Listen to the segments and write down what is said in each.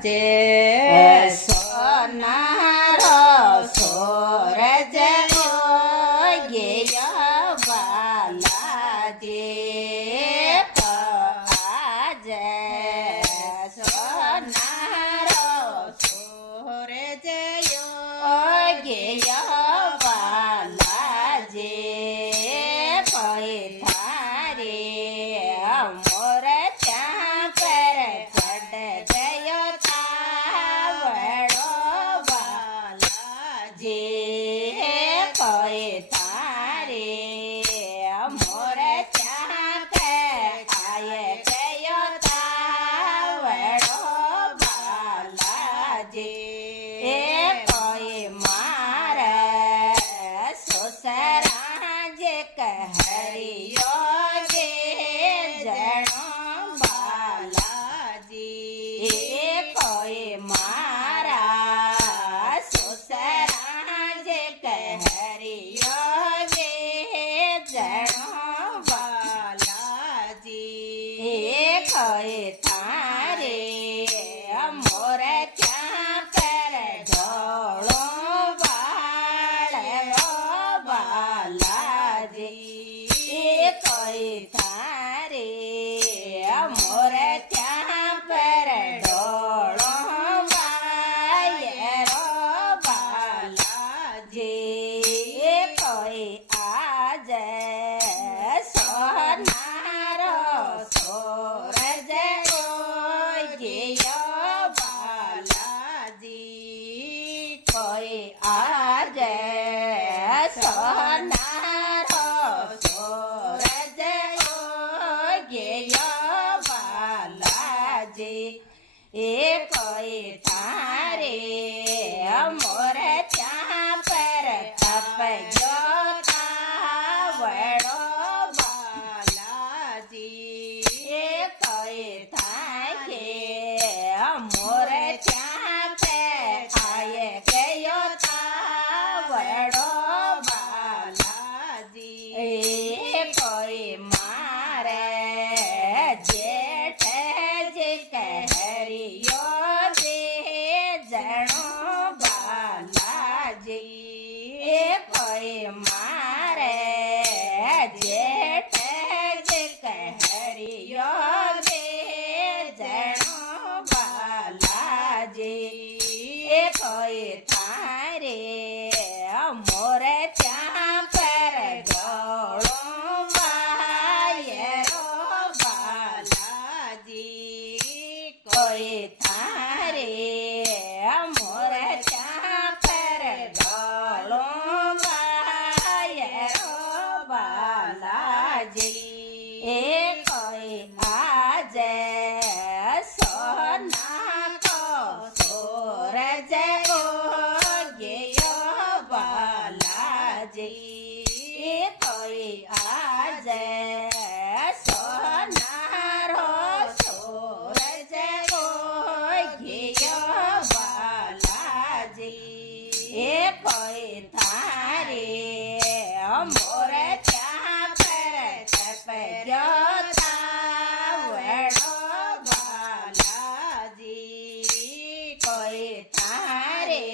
કરજે સોનારો સોરજ ઓગેય બાલાજી આજે સોનારો સોરજ ઓગેય બાલાજી પૈથારે મોર ત્યાં પર ચડ ગયો તાવડો બાલાજી પૈથારે મોર ત્યાં આય ગયો તાવડો બાલાજી કોઈ મારે સોસરા જે કહરિયો જે જણો બાલાજી કોઈ મારા સોસરા જે કહરિયો જે જણો બાલાજી કોઈ તારે મોર ત્યાં પર ઢોળો બાળો બાલાજી કોઈ તારે મોર ત્યાં પર ઢોળો વાયરો બાલાજી કોઈ આજે સોનારો સોરજ ઓગેયો બાલાજી કોઈ આજે સોનારો સોરજ ઓગેયો બાલાજી કોઈ તારે મોર ત્યાં પર તપજો તાવડો બાલાજી કોઈ થાકે મોર ત્યાં પે આય ગયો તાવડો બાલાજી કોઈ મારે જેઠ જે કહરિયો જે જણો બાલાજી કોઈ મારે જેઠ જે કહરિયો જે જણો બાલાજી કોઈ તારે મોર ત્યાં પર ઢોળો વાયરો બાલાજી કોઈ તારે મોર ત્યાં પર ઢોળો વાયરો બાલાજી કોઈ આજે સોના કો સોરજ ઓગેયો બાલાજી કોઈ આજે સોનારો સોરજ ઓગેયો બાલાજી કોઈ તારે મોર ત્યાં પર તપજો તાવડો બાલાજી કોઈ તારે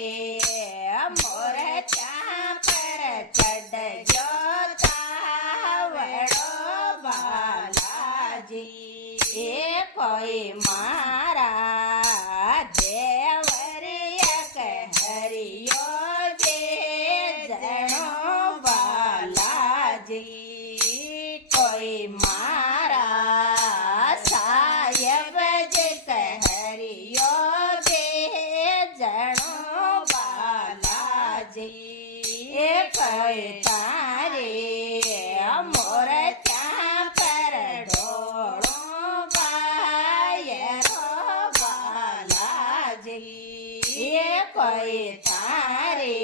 મોર ત્યાં પર ચડજો તાવડો બાલાજી કોઈ મારા દેવરિયા કહરિયો જે જણો બાલાજી કોઈ મારા સાહેબ જે કહરિયો જે જણો બાલાજી કોઈ તારે મોર ત્યાં પર ઢોળો વાયરો બાલાજી કોઈ તારે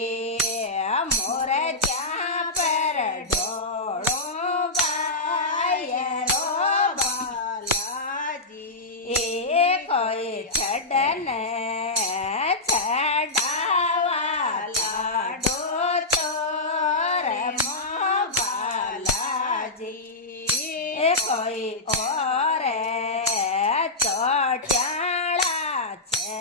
મોર ત્યાં પર ઢોળો વાયરો બાલાજી કોઈ છડન છડાવા લાડો ચોર બાલાજી કોઈ ઓરે ચોટ્યાળા છે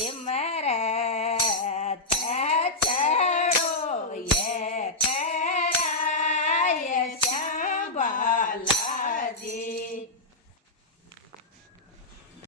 ઇમરત ચડો એ કરાય સંભાલાજી